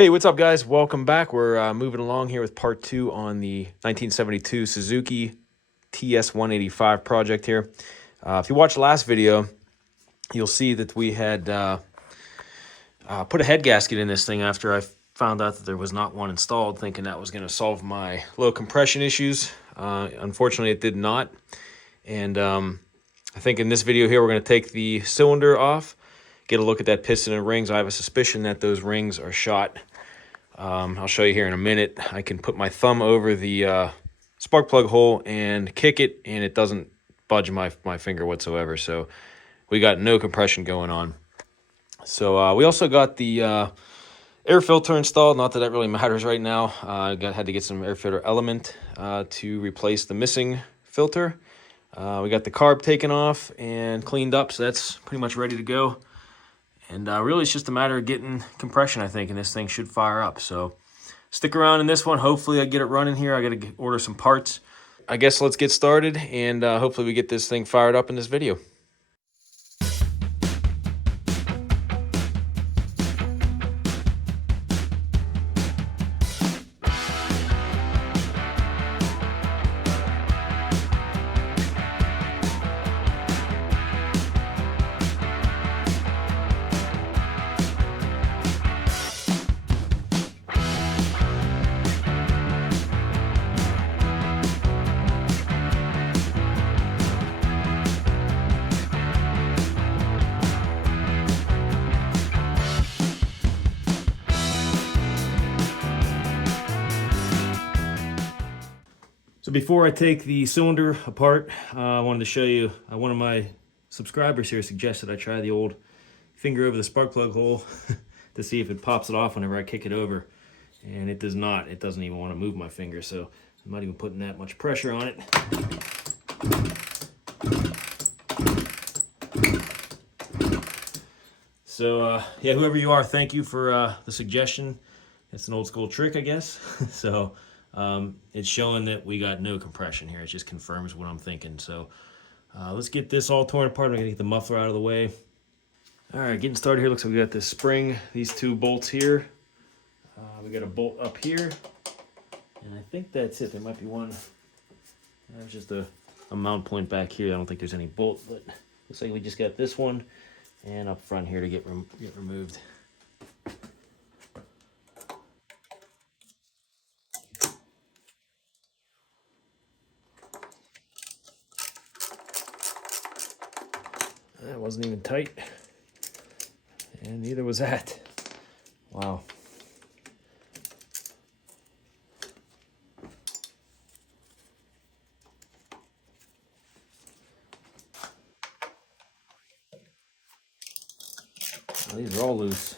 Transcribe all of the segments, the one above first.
Hey, what's up, guys? Welcome back. We're moving along here with part two on the 1972 Suzuki TS185 project here. If you watched the last video, you'll see that we had put a head gasket in this thing after I found out that there was not one installed, thinking that was going to solve my low compression issues. Unfortunately, it did not. And I think in this video here, we're going to take the cylinder off, get a look at that piston and rings. I have a suspicion that those rings are shot. I'll show you here in a minute. I can put my thumb over the spark plug hole and kick it, and it doesn't budge my finger whatsoever. So we got no compression going on. So we also got the air filter installed. Not that really matters right now. I had to get some air filter element to replace the missing filter. We got the carb taken off and cleaned up, so that's pretty much ready to go. And really, it's just a matter of getting compression, I think, and this thing should fire up. So stick around in this one. Hopefully, I get it running here. I got to order some parts. I guess let's get started, and hopefully we get this thing fired up in this video. So before I take the cylinder apart, I wanted to show you, one of my subscribers here suggested I try the old finger over the spark plug hole to see if it pops it off whenever I kick it over. And it does not. It doesn't even want to move my finger, so I'm not even putting that much pressure on it. So yeah, whoever you are, thank you for the suggestion. It's an old school trick, I guess. So it's showing that we got no compression here. It just confirms what I'm thinking. So let's get this all torn apart. I'm gonna get the muffler out of the way. All right, getting started here. Looks like we got this spring, these two bolts here. We got a bolt up here, and I think that's it. There might be one. There's just a mount point back here. I don't think there's any bolt, but looks like we just got this one and up front here to get removed. That wasn't even tight, and neither was that. Wow. Well, these are all loose.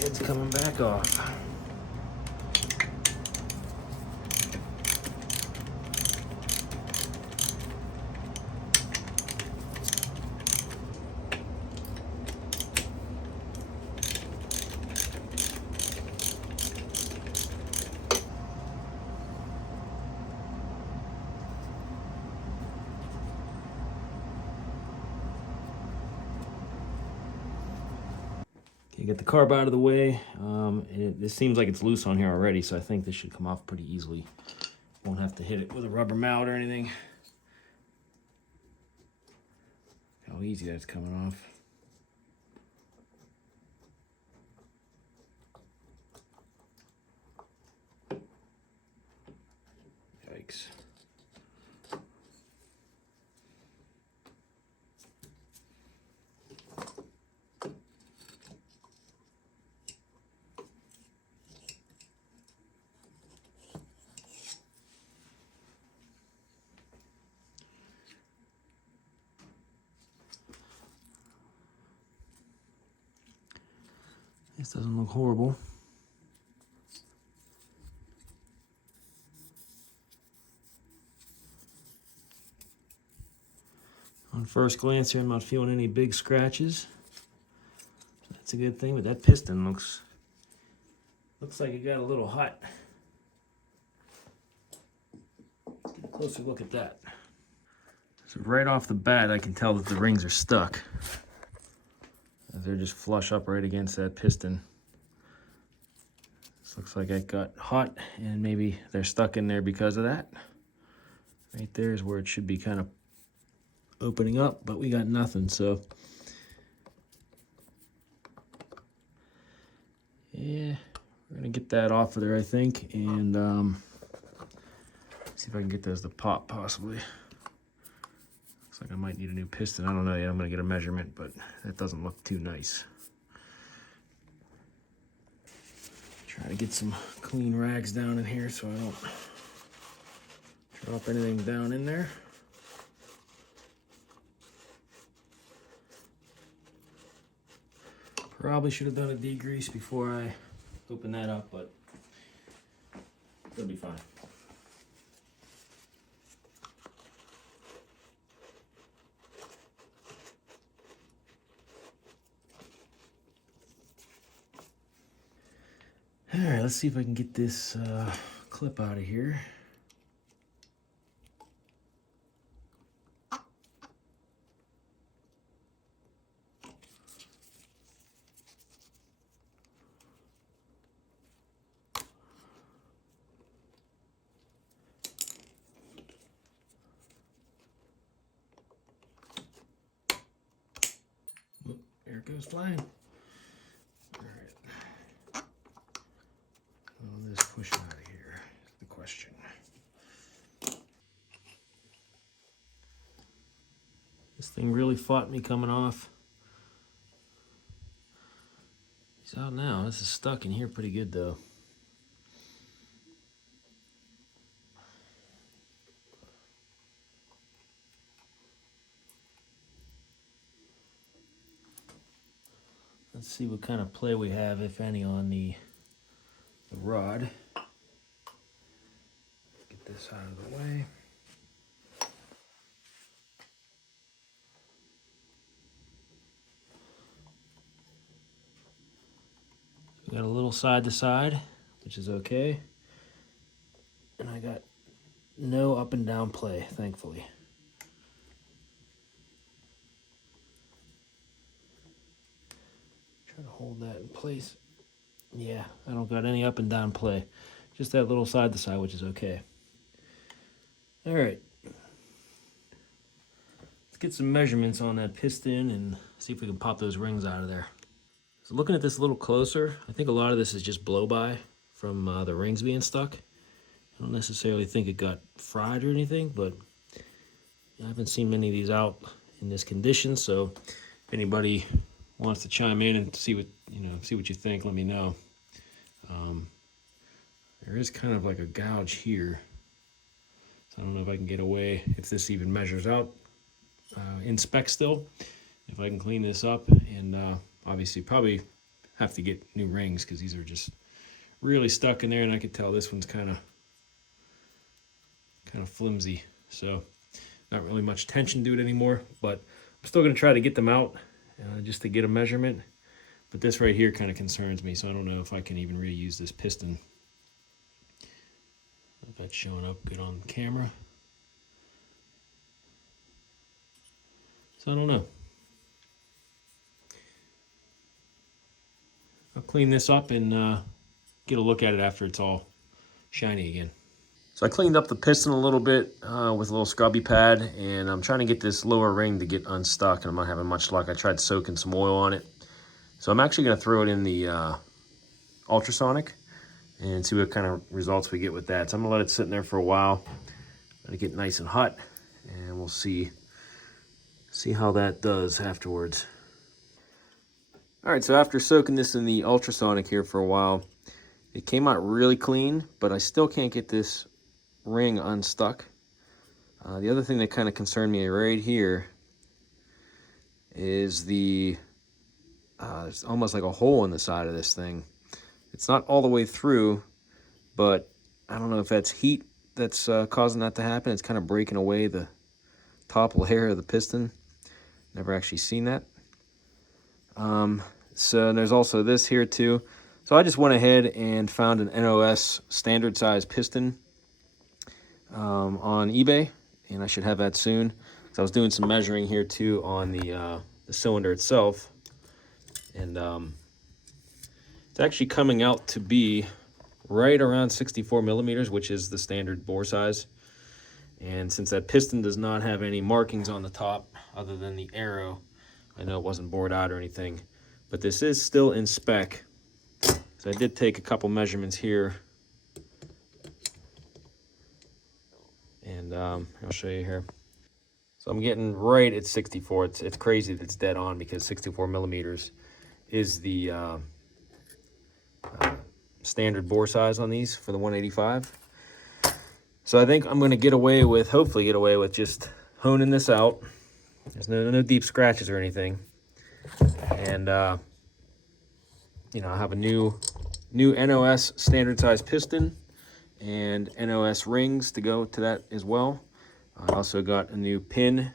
It's coming back off. You get the carb out of the way. This seems like it's loose on here already, so I think this should come off pretty easily. Won't have to hit it with a rubber mallet or anything. How easy that's coming off. Yikes. This doesn't look horrible. On first glance here, I'm not feeling any big scratches. That's a good thing, but that piston looks like it got a little hot. Let's get a closer look at that. So right off the bat, I can tell that the rings are stuck. They're just flush up right against that piston. This looks like it got hot, and maybe they're stuck in there because of that. Right there is where it should be kind of opening up, but we got nothing, so yeah, we're gonna get that off of there, I think, and see if I can get those to pop, possibly. Looks like I might need a new piston. I don't know yet. I'm gonna get a measurement, but that doesn't look too nice. Try to get some clean rags down in here so I don't drop anything down in there. Probably should have done a degrease before I open that up, but it'll be fine. All right, let's see if I can get this clip out of here. There it goes flying. All right. Will this push out of here is the question. This thing really fought me coming off. It's out now. This is stuck in here pretty good though. Let's see what kind of play we have, if any, on the rod. Get this out of the way. We got a little side to side, which is okay. And I got no up and down play, thankfully. Try to hold that in place. Yeah, I don't got any up and down play. Just that little side to side, which is okay. All right. Let's get some measurements on that piston and see if we can pop those rings out of there. So looking at this a little closer, I think a lot of this is just blow-by from the rings being stuck. I don't necessarily think it got fried or anything, but I haven't seen many of these out in this condition. So if anybody wants to chime in and see what you think, let me know. There is kind of like a gouge here, so I don't know if I can get away, if this even measures out in spec still, if I can clean this up, and obviously probably have to get new rings because these are just really stuck in there, and I could tell this one's kind of flimsy, so not really much tension to it anymore, but I'm still going to try to get them out just to get a measurement. But this right here kind of concerns me, so I don't know if I can even reuse this piston. If that's showing up good on camera. So I don't know. I'll clean this up and get a look at it after it's all shiny again. So I cleaned up the piston a little bit with a little scrubby pad, and I'm trying to get this lower ring to get unstuck, and I'm not having much luck. I tried soaking some oil on it. So I'm actually going to throw it in the ultrasonic and see what kind of results we get with that. So I'm going to let it sit in there for a while, let it get nice and hot, and we'll see how that does afterwards. All right, so after soaking this in the ultrasonic here for a while, it came out really clean, but I still can't get this ring unstuck. The other thing that kind of concerned me right here is there's almost like a hole in the side of this thing. It's not all the way through, but I don't know if that's heat that's causing that to happen. It's kind of breaking away the top layer of the piston. Never actually seen that. So there's also this here too. So I just went ahead and found an NOS standard size piston on eBay, and I should have that soon. So I was doing some measuring here too on the cylinder itself, and it's actually coming out to be right around 64 millimeters, which is the standard bore size. And since that piston does not have any markings on the top other than the arrow, I know it wasn't bored out or anything, but this is still in spec. So I did take a couple measurements here, and I'll show you here. So I'm getting right at 64. It's crazy that it's dead on, because 64 millimeters is the standard bore size on these for the 185. So I think I'm going to get away with, hopefully get away with, just honing this out. There's no deep scratches or anything. And, you know, I have a new NOS standard size piston and NOS rings to go to that as well. I also got a new pin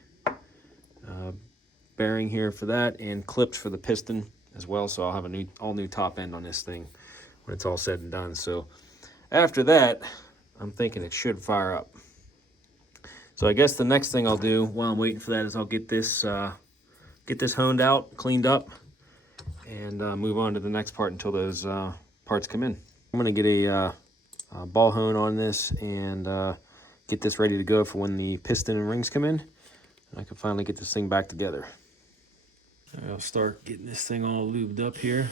bearing here for that, and clips for the piston as well. So I'll have a all new top end on this thing when it's all said and done. So after that, I'm thinking it should fire up. So I guess the next thing I'll do while I'm waiting for that is I'll get this honed out, cleaned up, and move on to the next part until those parts come in. I'm gonna get a ball hone on this and get this ready to go for when the piston and rings come in, and I can finally get this thing back together. I'll start getting this thing all lubed up here.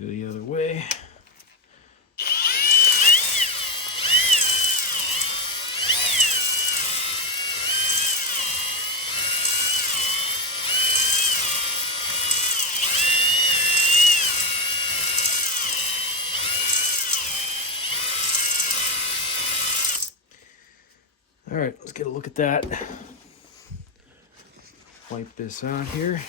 Go the other way. All right, let's get a look at that. Wipe this out here.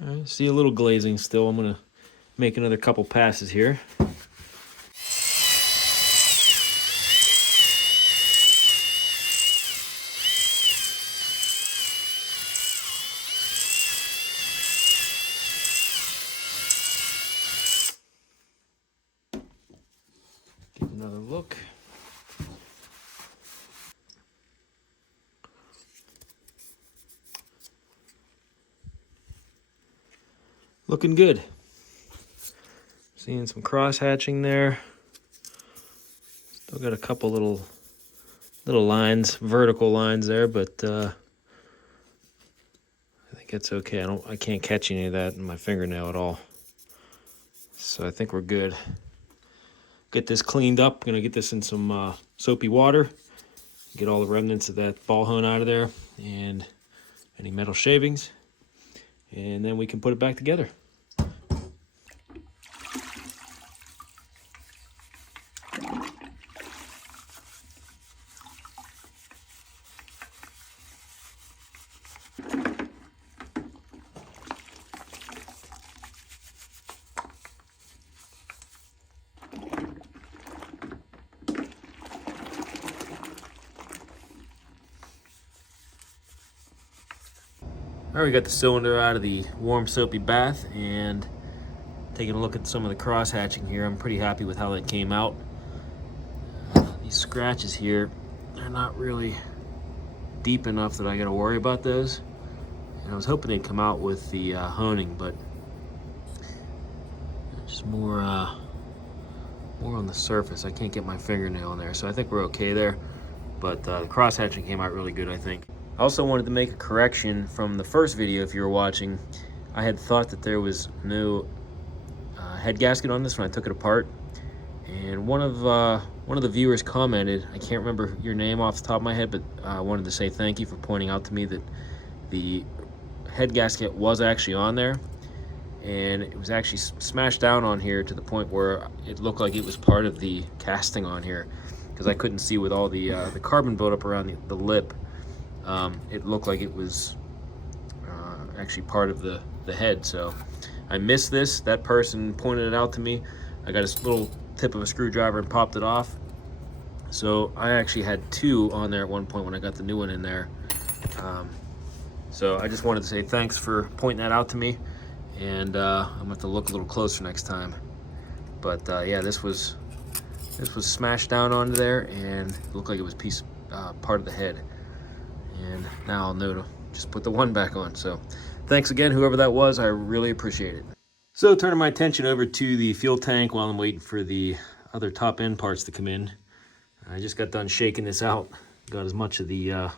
All right, see a little glazing still. I'm gonna make another couple passes here. Give another look. Looking good. Seeing some cross hatching there. Still got a couple little lines, vertical lines there, but I think think it's okay. I can't catch any of that in my fingernail at all. So I think we're good. Get this cleaned up. Gonna get this in some soapy water. Get all the remnants of that ball hone out of there and any metal shavings. And then we can put it back together. All right, we got the cylinder out of the warm soapy bath and taking a look at some of the cross hatching here. I'm pretty happy with how that came out. These scratches here, they're not really deep enough that I gotta worry about those. And I was hoping they'd come out with the honing, but just more on the surface. I can't get my fingernail in there, so I think we're okay there. But the cross hatching came out really good, I think. I also wanted to make a correction from the first video. If you were watching, I had thought that there was no head gasket on this when I took it apart, and one of the viewers commented, I can't remember your name off the top of my head, but I wanted to say thank you for pointing out to me that the head gasket was actually on there, and it was actually smashed down on here to the point where it looked like it was part of the casting on here, because I couldn't see with all the carbon buildup around the lip. It looked like it was actually part of the head. So I missed this. That person pointed it out to me. I got a little tip of a screwdriver and popped it off. So I actually had two on there at one point when I got the new one in there. So I just wanted to say thanks for pointing that out to me, and I'm gonna have to look a little closer next time. But yeah, this was smashed down onto there, and it looked like it was part of the head. And now I'll know to just put the one back on. So thanks again, whoever that was. I really appreciate it. So turning my attention over to the fuel tank while I'm waiting for the other top end parts to come in. I just got done shaking this out. Got as much of the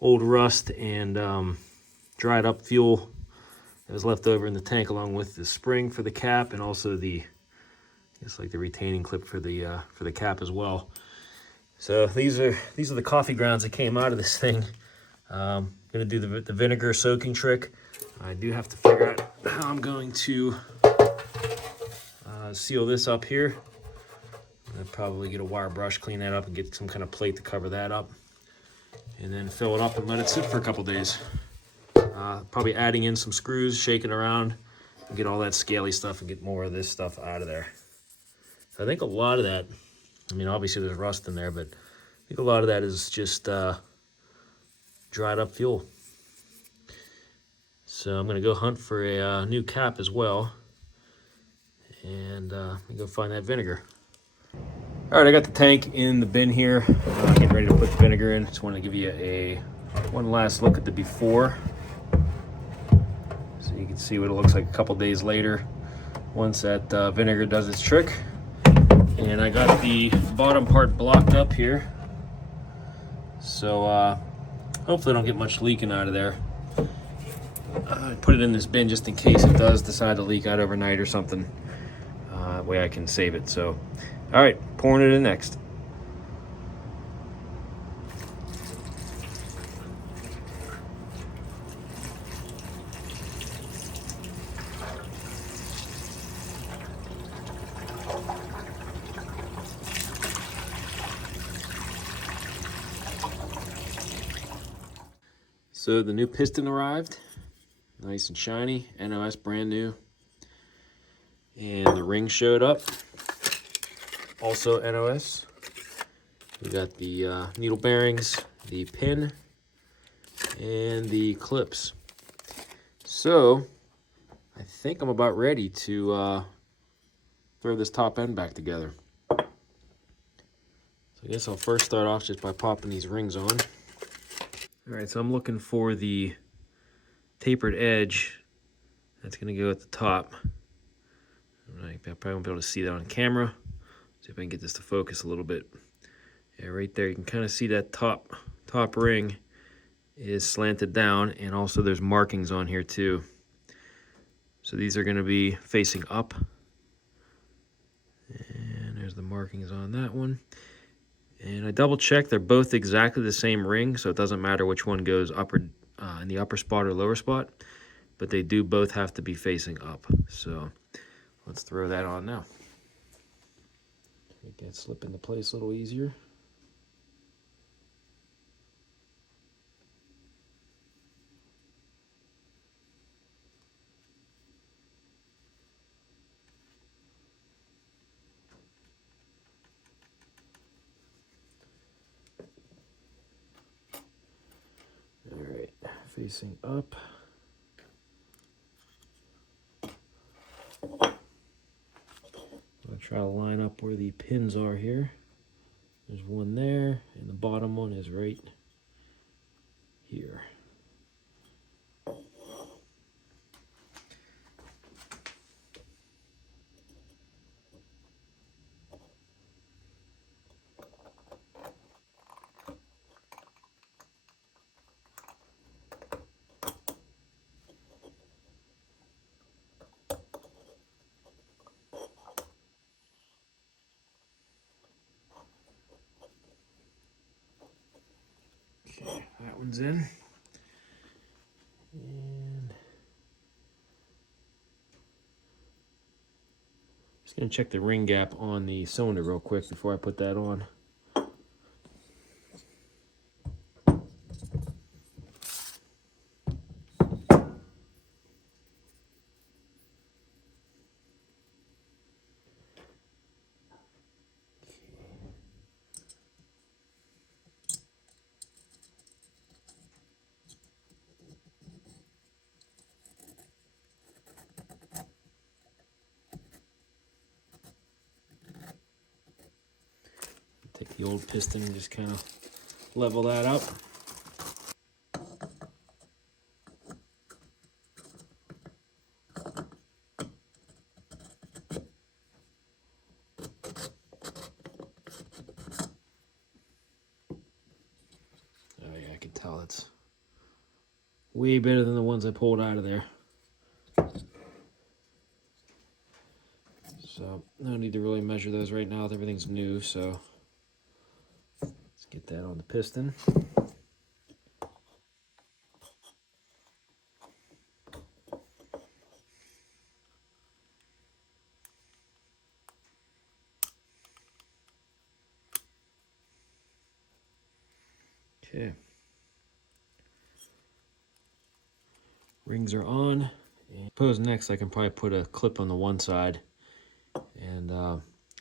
old rust and dried up fuel that was left over in the tank, along with the spring for the cap, and also the, it's like the retaining clip for the cap as well. So these are the coffee grounds that came out of this thing. Gonna do the vinegar soaking trick. I do have to figure out how I'm going to seal this up here. I'll probably get a wire brush, clean that up, and get some kind of plate to cover that up, and then fill it up and let it sit for a couple days. Probably adding in some screws, shaking around, and get all that scaly stuff and get more of this stuff out of there. I think a lot of that, I mean, obviously there's rust in there, but I think a lot of that is just dried up fuel. So I'm gonna go hunt for a new cap as well, and go find that vinegar. All right, I got the tank in the bin here. Getting ready to put the vinegar in. Just want to give you one last look at the before, so you can see what it looks like a couple days later once that vinegar does its trick. And I got the bottom part blocked up here, so hopefully I don't get much leaking out of there. I put it in this bin just in case it does decide to leak out overnight or something. That way I can save it. So, all right, pouring it in next. So the new piston arrived, nice and shiny, NOS brand new. And the ring showed up, also NOS. We got the needle bearings, the pin, and the clips. So I think I'm about ready to throw this top end back together. So I guess I'll first start off just by popping these rings on. All right, so I'm looking for the tapered edge that's gonna go at the top. I probably won't be able to see that on camera. See if I can get this to focus a little bit. Yeah, right there, you can kind of see that top ring is slanted down, and also there's markings on here too. So these are going to be facing up. And there's the markings on that one. And I double checked, they're both exactly the same ring, so it doesn't matter which one goes upper in the upper spot or lower spot, but they do both have to be facing up. So let's throw that on now. Make that slip into place a little easier. All right, facing up. I'll try to line up where the pins are here. There's one there, and the bottom one is right here. Okay, that one's in. And just gonna check the ring gap on the cylinder real quick before I put that on. Take the old piston and just kind of level that up. Oh yeah, I can tell it's way better than the ones I pulled out of there. So no need to really measure those right now. Everything's new, so let's get that on the piston. Okay. Rings are on. And suppose next I can probably put a clip on the one side and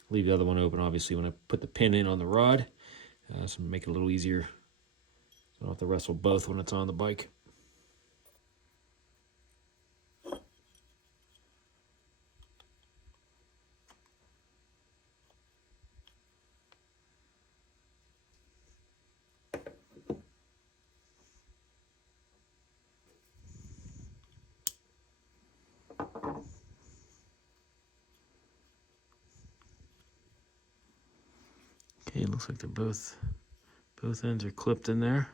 leave the other one open, obviously, when I put the pin in on the rod. So make it a little easier. So I don't have to wrestle both when it's on the bike. Okay, it looks like they're both ends are clipped in there.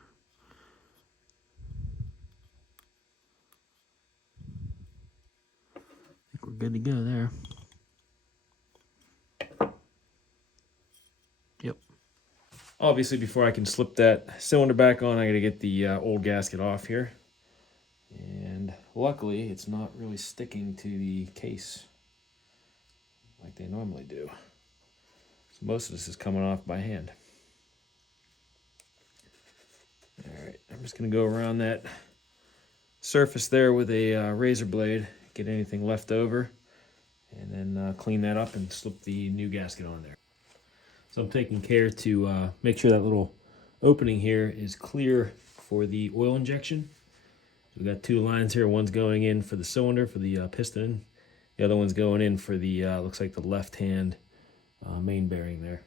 I think we're good to go there. Yep. Obviously, before I can slip that cylinder back on, I got to get the old gasket off here. And luckily, it's not really sticking to the case like they normally do. So most of this is coming off by hand. All right, I'm just going to go around that surface there with a razor blade, get anything left over, and then clean that up and slip the new gasket on there. So I'm taking care to make sure that little opening here is clear for the oil injection. We've got two lines here. One's going in for the cylinder, for the piston. The other one's going in for the, looks like the left-hand main bearing there.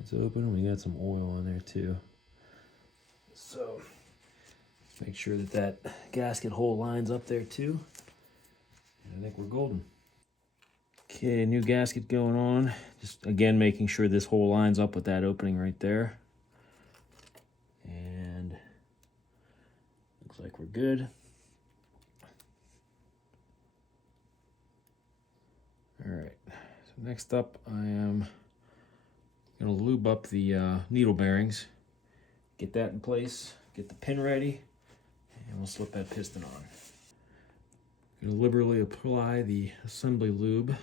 It's open. We got some oil on there too. So Make sure that that gasket hole lines up there too. And I think we're golden. Okay, new gasket going on. Just again making sure this hole lines up with that opening right there. And looks like we're good. All right, so next up I am gonna lube up the needle bearings. Get that in place, get the pin ready, and we'll slip that piston on. Gonna liberally apply the assembly lube.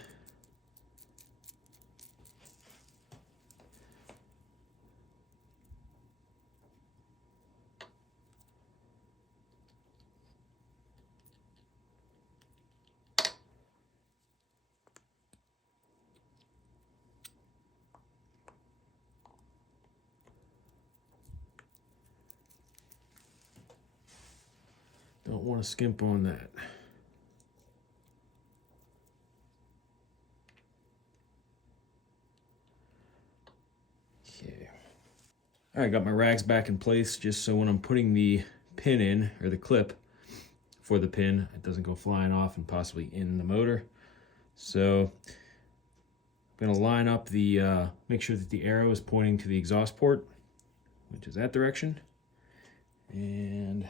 Don't want to skimp on that. Okay. All right, got my rags back in place just so when I'm putting the pin in, or the clip for the pin, it doesn't go flying off and possibly in the motor. So I'm gonna line up the, make sure that the arrow is pointing to the exhaust port, which is that direction, and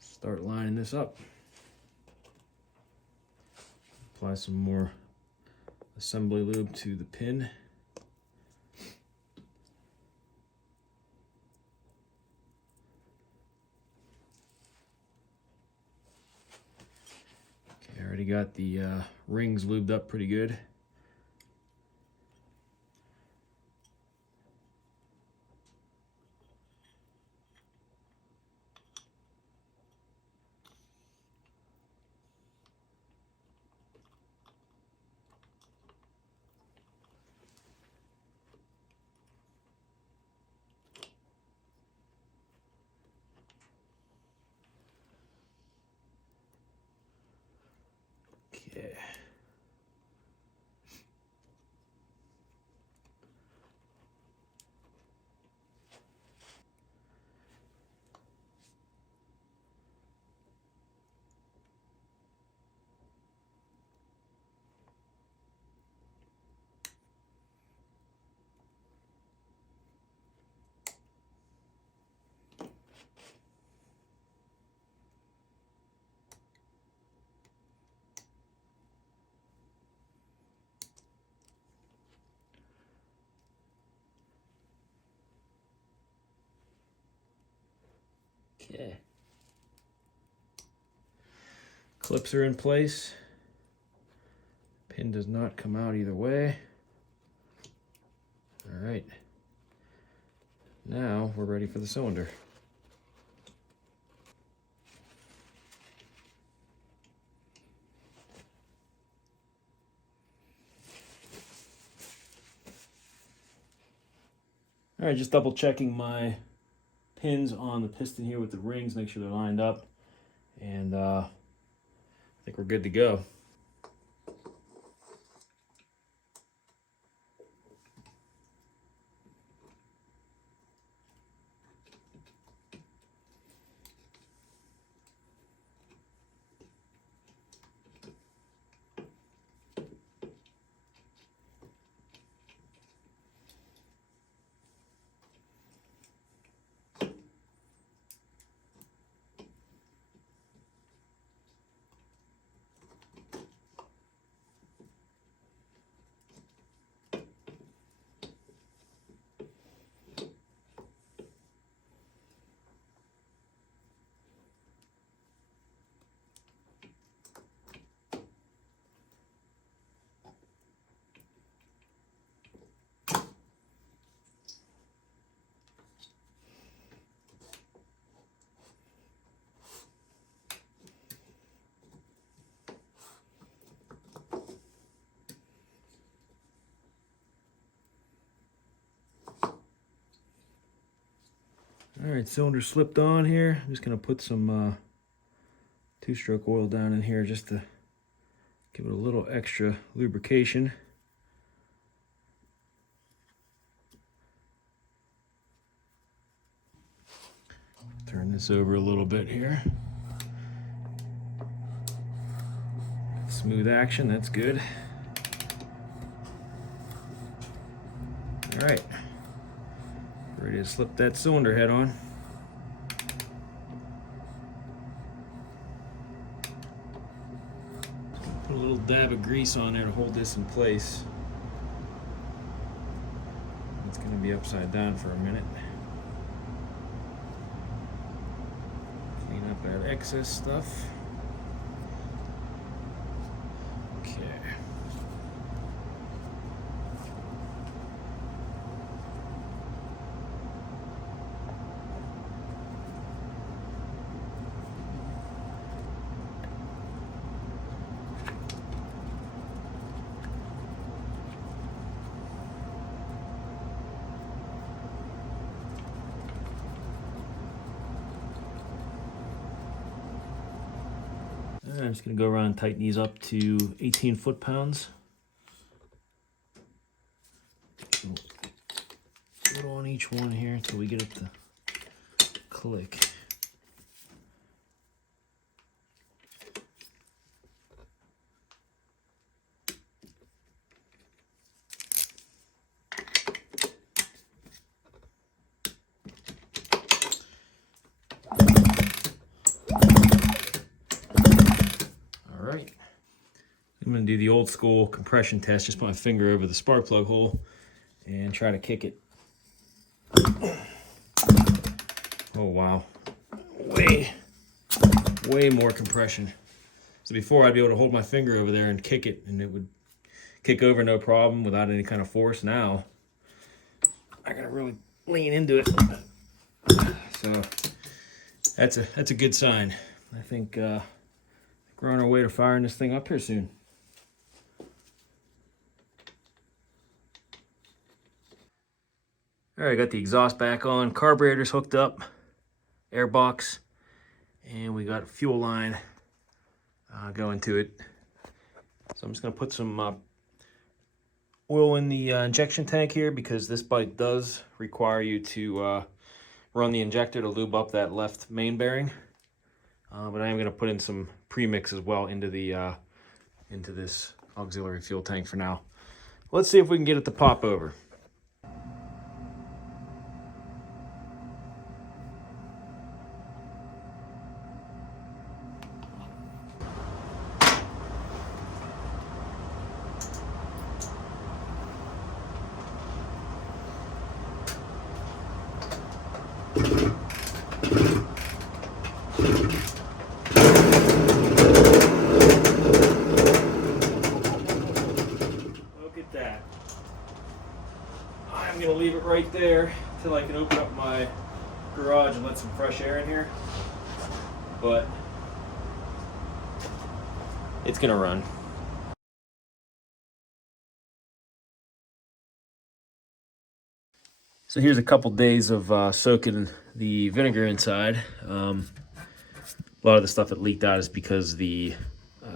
start lining this up. Apply some more assembly lube to the pin. Okay, I already got the rings lubed up pretty good. Okay. Okay. Clips are in place. Pin does not come out either way. All right. Now we're ready for the cylinder. All right, just double checking my pins on the piston here with the rings, make sure they're lined up, and I think we're good to go. All right, cylinder slipped on here. I'm just gonna put some two-stroke oil down in here just to give it a little extra lubrication. Turn Turn this over a little bit here. Smooth action, that's good. All right, ready to slip that cylinder head on. Put a little dab of grease on there to hold this in place. It's going to be upside down for a minute. Clean up that excess stuff. Okay. I'm just going to go around and tighten these up to 18 foot-pounds. A little on each one here until we get it to click. I'm going to do the old school compression test. Just put my finger over the spark plug hole and try to kick it. Oh wow, way more compression. So before I'd be able to hold my finger over there and kick it and it would kick over no problem without any kind of force. Now I gotta really lean into it. So that's a good sign. I think we're on our way to firing this thing up here soon. All right, got the exhaust back on, carburetor's hooked up, air box, and we got a fuel line going to it. So I'm just gonna put some oil in the injection tank here because this bike does require you to run the injector to lube up that left main bearing. But I am gonna put in some premix as well into the into this auxiliary fuel tank for now. Let's see if we can get it to pop over. I'm going to leave it right there until I can open up my garage and let some fresh air in here. But it's going to run. So here's a couple days of soaking the vinegar inside. A lot of the stuff that leaked out is because the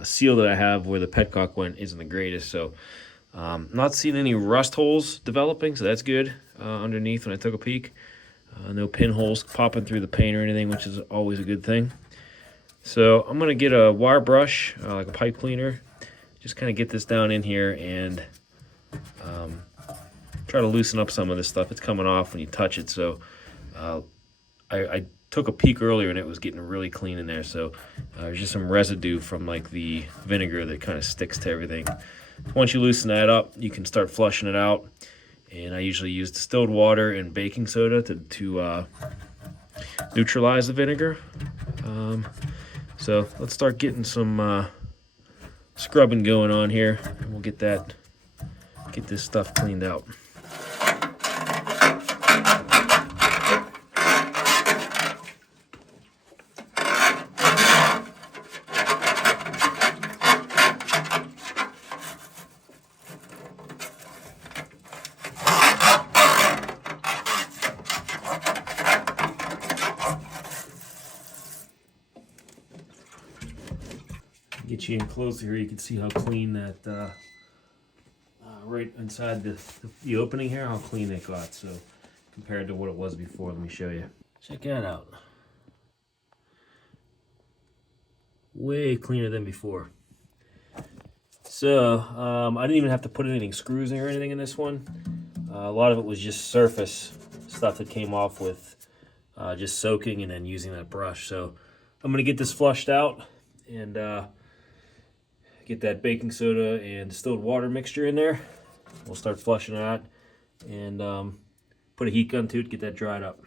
seal that I have where the petcock went isn't the greatest. So not seeing any rust holes developing, so that's good underneath when I took a peek. No pinholes popping through the paint or anything, which is always a good thing. So I'm going to get a wire brush, like a pipe cleaner, just kind of get this down in here and try to loosen up some of this stuff. It's coming off when you touch it, so I took a peek earlier and it was getting really clean in there. So there's just some residue from like the vinegar that kind of sticks to everything. Once you loosen that up, you can start flushing it out. And I usually use distilled water and baking soda to neutralize the vinegar. So let's start getting some scrubbing going on here, and we'll get this stuff cleaned out. Get you in closer here, you can see how clean that right inside the opening here, how clean it got. So compared to what it was before, let me show you. Check that out. way cleaner than before. So I didn't even have to put anything, screws or anything in this one. A lot of it was just surface stuff that came off with just soaking and then using that brush. So I'm gonna get this flushed out and get that baking soda and distilled water mixture in there. We'll start flushing it out and put a heat gun to it, get that dried up.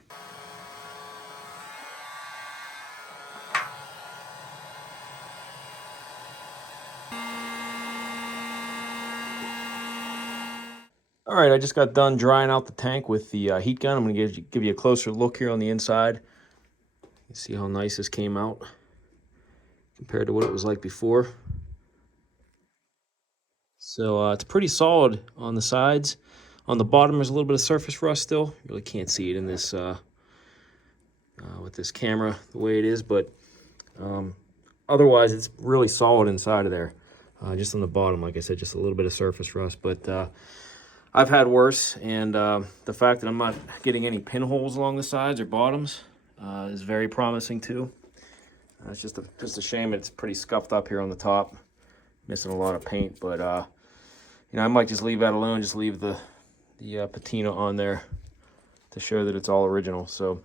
All right, I just got done drying out the tank with the heat gun. I'm going to give you a closer look here on the inside. You see how nice this came out compared to what it was like before. So it's pretty solid on the sides. On the bottom, there's a little bit of surface rust still. You really can't see it in this with this camera the way it is, but otherwise it's really solid inside of there. Just on the bottom, like I said, just a little bit of surface rust, but I've had worse, and the fact that I'm not getting any pinholes along the sides or bottoms is very promising too. It's just a shame it's pretty scuffed up here on the top, missing a lot of paint. But you know, I might just leave that alone. Just leave the patina on there to show that it's all original. So,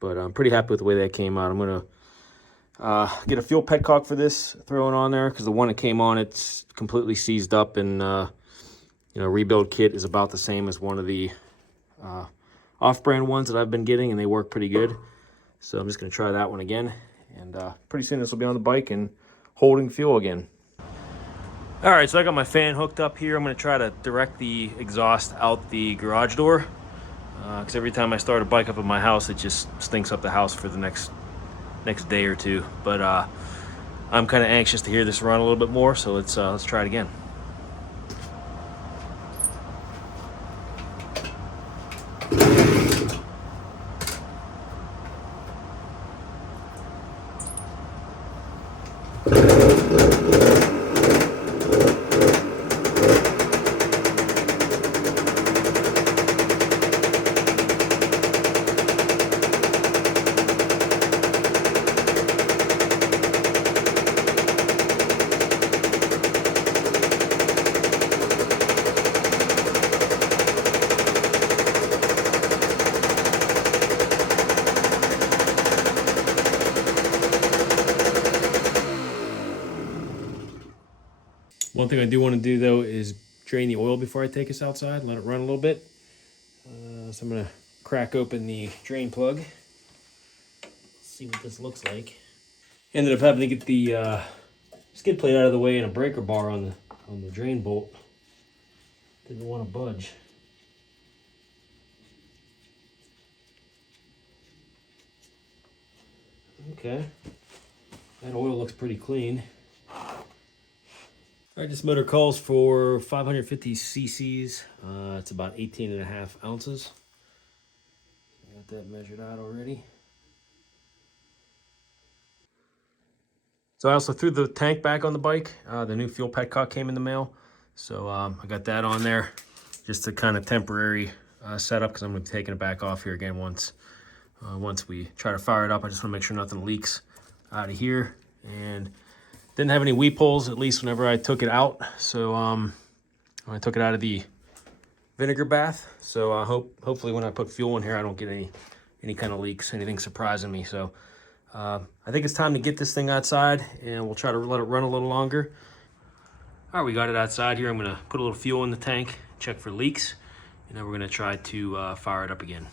but I'm pretty happy with the way that came out. I'm gonna get a fuel petcock for this, throw it on there, because the one that came on, it's completely seized up, and you know, rebuild kit is about the same as one of the off-brand ones that I've been getting, and they work pretty good. So I'm just going to try that one again, and pretty soon this will be on the bike and holding fuel again. All right, so I got my fan hooked up here. I'm going to try to direct the exhaust out the garage door, because every time I start a bike up at my house, it just stinks up the house for the next day or two. But I'm kind of anxious to hear this run a little bit more, so let's try it again. One thing I do want to do though is drain the oil before I take us outside, let it run a little bit. So I'm going to crack open the drain plug. See what this looks like. Ended up having to get the skid plate out of the way and a breaker bar on the drain bolt. Didn't want to budge. Okay, that oil looks pretty clean. All right, this motor calls for 550 cc's. It's about 18.5 ounces. I got that measured out already. So I also threw the tank back on the bike. The new fuel petcock came in the mail. So I got that on there just to kind of temporary setup, because I'm going to be taking it back off here again once we try to fire it up. I just want to make sure nothing leaks out of here. And didn't have any weep holes, at least whenever I took it out. So when I took it out of the vinegar bath. So hopefully when I put fuel in here, I don't get any kind of leaks, anything surprising me. So I think it's time to get this thing outside, and we'll try to let it run a little longer. All right, we got it outside here. I'm gonna put a little fuel in the tank, check for leaks, and then we're gonna try to fire it up again.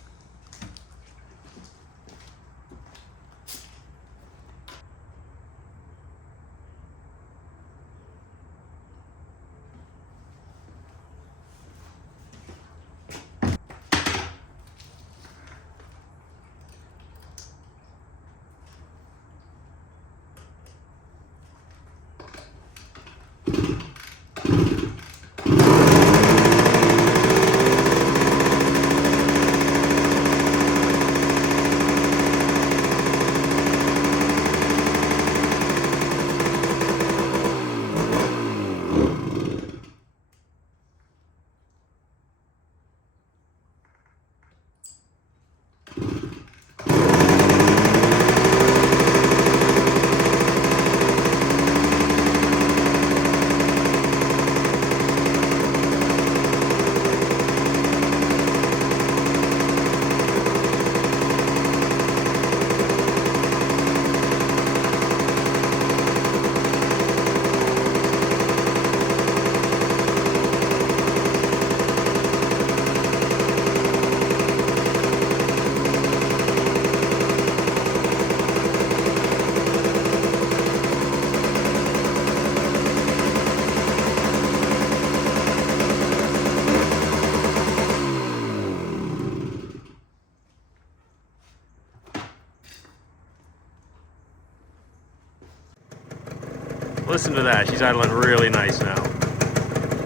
Listen to that. She's idling really nice now.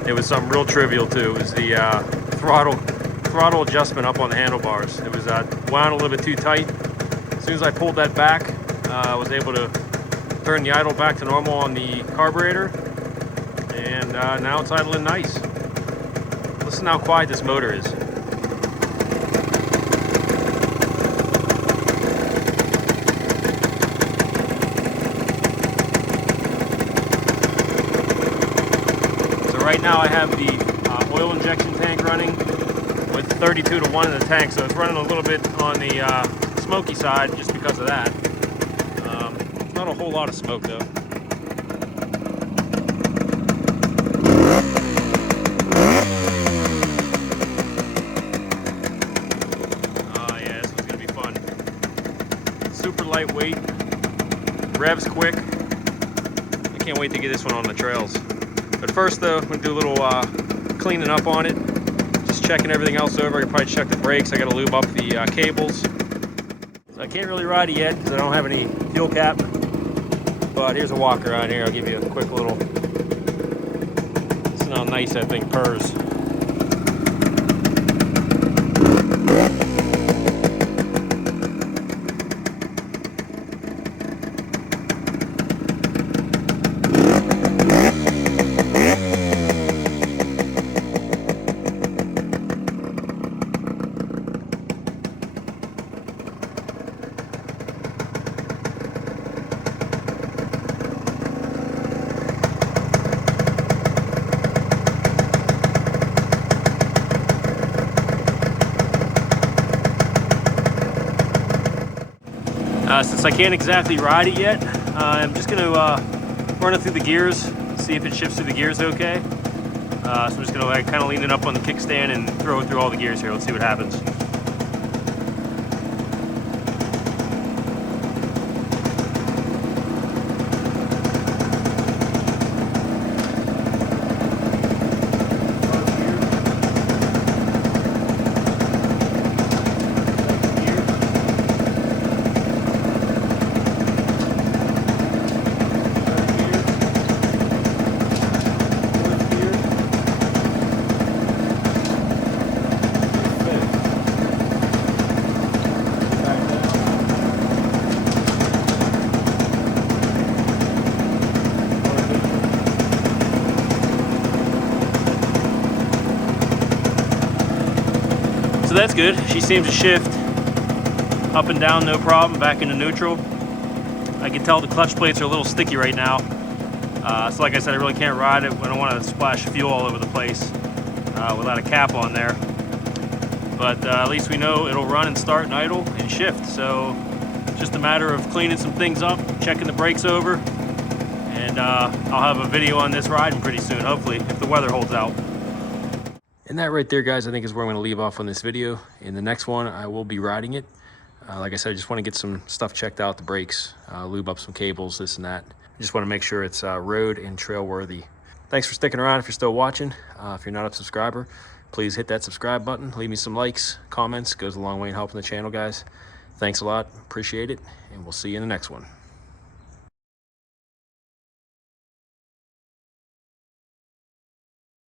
It was something real trivial too. It was the throttle adjustment up on the handlebars. It was wound a little bit too tight. As soon as I pulled that back, I was able to turn the idle back to normal on the carburetor, and now it's idling nice. Listen how quiet this motor is. So right now I have the oil injection tank running with 32 to 1 in the tank, so it's running a little bit on the smoky side just because of that. Not a whole lot of smoke though. Oh yeah, this one's gonna be fun. Super lightweight, revs quick. I can't wait to get this one on the trails. But first though, I'm gonna do a little cleaning up on it. Just checking everything else over. I can probably check the brakes. I gotta lube up the cables. So I can't really ride it yet because I don't have any fuel cap. But here's a walk around here. I'll give you a quick little. Listen how nice that thing purrs. Since I can't exactly ride it yet, I'm just going to run it through the gears, see if it shifts through the gears okay. So I'm just going to kind of lean it up on the kickstand and throw it through all the gears here. Let's see what happens. So that's good. She seems to shift up and down no problem, back into neutral. I can tell the clutch plates are a little sticky right now. So like I said, I really can't ride it. I don't want to splash fuel all over the place without a cap on there. But at least we know it'll run and start and idle and shift. So it's just a matter of cleaning some things up, checking the brakes over, and I'll have a video on this riding pretty soon, hopefully, if the weather holds out. And that right there, guys, I think is where I'm going to leave off on this video. In the next one, I will be riding it. Like I said, I just want to get some stuff checked out, the brakes, lube up some cables, this and that. I just want to make sure it's road and trail worthy. Thanks for sticking around if you're still watching. If you're not a subscriber, please hit that subscribe button. Leave me some likes, comments. Goes a long way in helping the channel, guys. Thanks a lot. Appreciate it. And we'll see you in the next one.